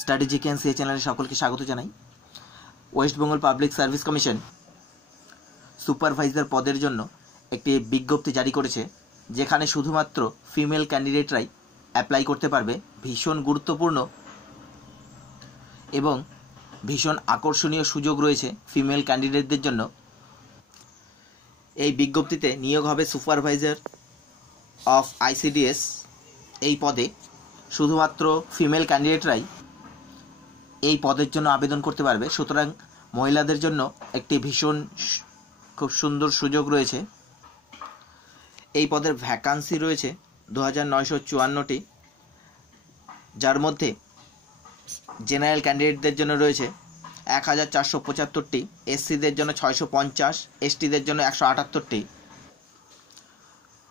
Strategy can see চ্যানেলে সকলকে স্বাগত জানাই। West Bengal Public Service Commission supervisor পদের জন্য একটি বিজ্ঞপ্তি জারি করেছে, যেখানে শুধুমাত্র ফিমেল ক্যান্ডিডেটরাই অ্যাপ্লাই করতে পারবে ভীষণ গুরুত্বপূর্ণ এবং ভীষণ আকর্ষণীয় সুযোগ রয়েছে ফিমেল ক্যান্ডিডেটদের জন্য। এই বিজ্ঞপ্তিতে নিয়োগ হবে সুপারভাইজার অফ আইসিডিএস এই পদে শুধুমাত্র ফিমেল ক্যান্ডিডেটরাই এই পদের জন্য আবেদন করতে পারবে। সুতরাং মহিলাদের জন্য একটি ভীষণ খুব সুন্দর সুযোগ রয়েছে। এই পদের ভ্যাকান্সি রয়েছে দু হাজার নয়শো চুয়ান্নটি। যার মধ্যে জেনারেল ক্যান্ডিডেটদের জন্য রয়েছে এক হাজার চারশো পঁচাত্তরটি এসসিদের জন্য ছয়শো পঞ্চাশ এসটিদের জন্য একশো আটাত্তরটি।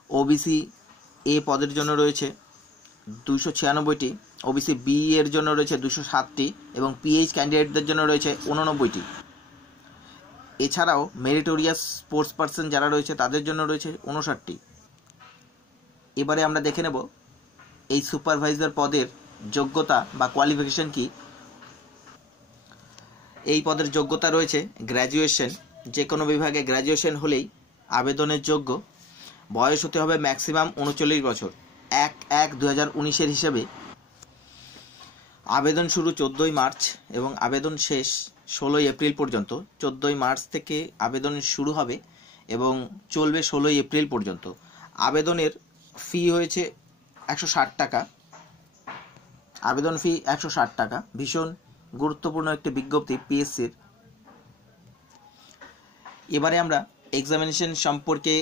ওবিসি এ পদের জন্য রয়েছে দুশো ছিয়ানব্বইটি। ওবিসি বি এর জন্য রয়েছে দুশো সাতটি এবং পিএইচ ক্যান্ডিডেটদের জন্য রয়েছে উননব্বইটি। এছাড়াও মেরিটোরিয়াস স্পোর্টস পার্সন যারা রয়েছে, তাদের জন্য রয়েছে উনষাটটি এবারে আমরা দেখে নেব এই সুপারভাইজার পদের যোগ্যতা বা কোয়ালিফিকেশন কি। এই পদের যোগ্যতা রয়েছে গ্র্যাজুয়েশন যে কোনো বিভাগে গ্র্যাজুয়েশন হলেই আবেদনের যোগ্য। বয়স হতে হবে ম্যাক্সিমাম উনচল্লিশ বছর। এক এক দু হাজার উনিশের হিসেবে আবেদন শুরু চোদ্দোই মার্চ এবং আবেদন শেষ ষোলোই এপ্রিল পর্যন্ত। চোদ্দোই মার্চ থেকে আবেদন শুরু হবে এবং চলবে ষোলোই এপ্রিল পর্যন্ত। আবেদনের ফি হয়েছে একশো ষাট টাকা। আবেদন ফি একশো ষাট টাকা। ভীষণ গুরুত্বপূর্ণ একটি বিজ্ঞপ্তি পিএসসির এবারে আমরা এক্সামিনেশন সম্পর্কে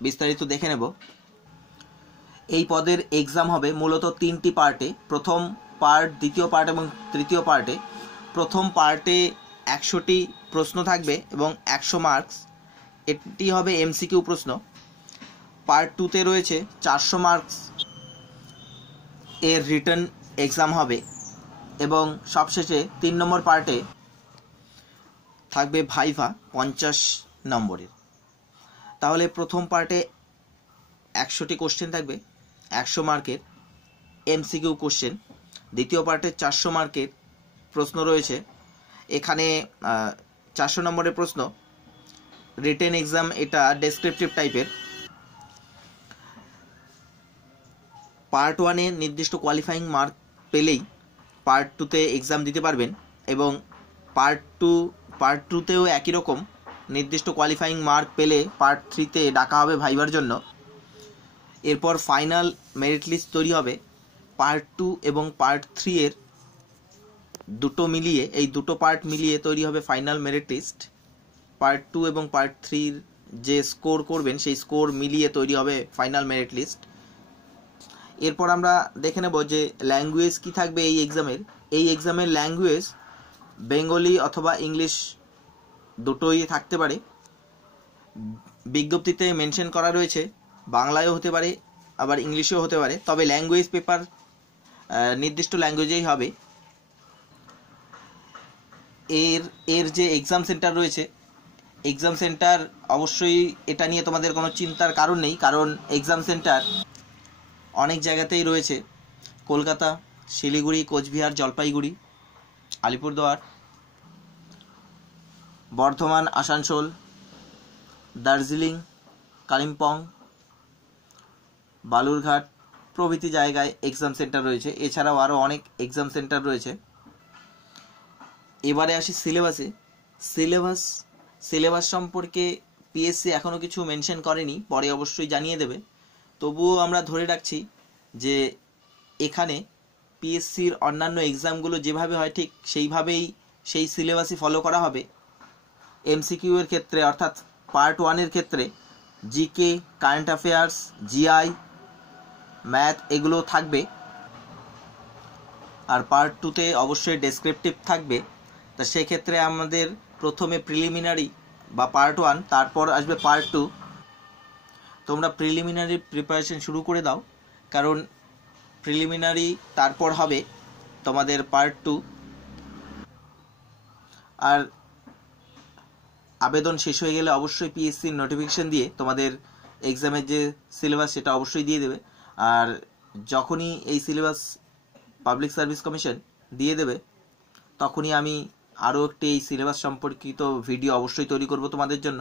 বিস্তারিত দেখে নেব। এই পদের এক্সাম হবে মূলত তিনটি পার্টে প্রথম পার্ট দ্বিতীয় পার্ট এবং তৃতীয় পার্টে প্রথম পার্টে একশোটি প্রশ্ন থাকবে এবং একশো মার্কস এটি হবে এমসিকিউ প্রশ্ন। পার্ট টুতে রয়েছে চারশো মার্কস এর রিটার্ন এক্সাম হবে এবং সবশেষে তিন নম্বর পার্টে থাকবে ভাইভা পঞ্চাশ নম্বরের। তাহলে প্রথম পার্টে একশোটি কোশ্চেন থাকবে, একশো মার্কের এমসিকিউ কোশ্চেন দ্বিতীয় পার্টে চারশো মার্কের প্রশ্ন রয়েছে। এখানে চারশো নম্বরের প্রশ্ন রিটেন এক্সাম এটা ডেসক্রিপটিভ টাইপের পার্ট ওয়ানে নির্দিষ্ট কোয়ালিফাইং মার্ক পেলেই পার্ট টুতে এক্সাম দিতে পারবেন এবং পার্ট টু পার্ট টুতেও একই রকম নির্দিষ্ট কোয়ালিফাইং মার্ক পেলে পার্ট থ্রিতে ডাকা হবে ভাইবার জন্য। এরপর ফাইনাল মেরিট লিস্ট তৈরি হবে। পার্ট টু এবং পার্ট থ্রি এর দুটো মিলিয়ে, এই দুটো পার্ট মিলিয়ে তৈরি হবে final merit list part two এবং পার্ট থ্রির যে স্কোর করবেন, সেই স্কোর মিলিয়ে তৈরি হবে ফাইনাল মেরিট লিস্ট এরপর আমরা দেখে নেব যে ল্যাঙ্গুয়েজ কি থাকবে এই এক্সামের এই এক্সামের ল্যাঙ্গুয়েজ বেঙ্গলি অথবা ইংলিশ দুটোই থাকতে পারে। বিজ্ঞপ্তিতে মেনশন করা রয়েছে, বাংলায়ও হতে পারে, আবার ইংলিশেও হতে পারে। তবে ল্যাঙ্গুয়েজ পেপার নির্দিষ্ট ল্যাঙ্গুয়েজেই হবে। এর এর যে এক্সাম সেন্টার রয়েছে এক্সাম সেন্টার অবশ্যই এটা নিয়ে তোমাদের কোনো চিন্তার কারণ নেই, কারণ এক্সাম সেন্টার অনেক জায়গাতেই রয়েছে। কলকাতা, শিলিগুড়ি, কোচবিহার, জলপাইগুড়ি, আলিপুরদুয়ার, বর্ধমান, আসানসোল, দার্জিলিং, কালিম্পং, বালুরঘাট প্রভৃতি জায়গায় এক্সাম সেন্টার রয়েছে। এছাড়াও আরও অনেক এক্সাম সেন্টার রয়েছে। এবারে আসি সিলেবাসে সিলেবাস সিলেবাস সম্পর্কে পিএসসি এখনও কিছু মেনশন করেনি, পরে অবশ্যই জানিয়ে দেবে। তবুও আমরা ধরে রাখছি যে, এখানে পিএসসির অন্যান্য এক্সামগুলো যেভাবে হয় ঠিক সেইভাবেই সেই সিলেবাসই ফলো করা হবে। এমসিকিউ এর ক্ষেত্রে, অর্থাৎ পার্ট ওয়ানের ক্ষেত্রে GK current affairs GI math এগুলো থাকবে। আর পার্ট টুতে অবশ্যই ডেসক্রিপটিভ থাকবে। তা সেক্ষেত্রে আমাদের প্রথমে প্রিলিমিনারি বা পার্ট ওয়ান তারপর আসবে পার্ট টু তোমরা প্রিলিমিনারি প্রিপারেশন শুরু করে দাও। কারণ প্রিলিমিনারি তারপর হবে তোমাদের পার্ট টু আর আবেদন শেষ হয়ে গেলে অবশ্যই পিএসসির নোটিফিকেশন দিয়ে তোমাদের এক্সামের যে সিলেবাস সেটা অবশ্যই দিয়ে দেবে। আর যখনই এই সিলেবাস পাবলিক সার্ভিস কমিশন দিয়ে দেবে, তখনই আমি আরও একটি এই সিলেবাস সম্পর্কিত ভিডিও অবশ্যই তৈরি করব তোমাদের জন্য।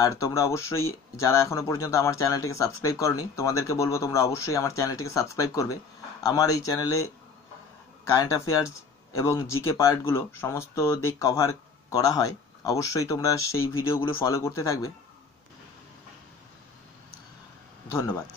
আর তোমরা অবশ্যই যারা এখনও পর্যন্ত আমার চ্যানেলটিকে সাবস্ক্রাইব করনি, তোমাদেরকে বলব তোমরা অবশ্যই আমার চ্যানেলটিকে সাবস্ক্রাইব করবে। আমার এই চ্যানেলে কারেন্ট অ্যাফেয়ার্স এবং জিকে পার্টগুলো সমস্ত দিক কভার করা হয়। অবশ্যই তোমরা সেই ভিডিওগুলো ফলো করতে থাকবে। ধন্যবাদ।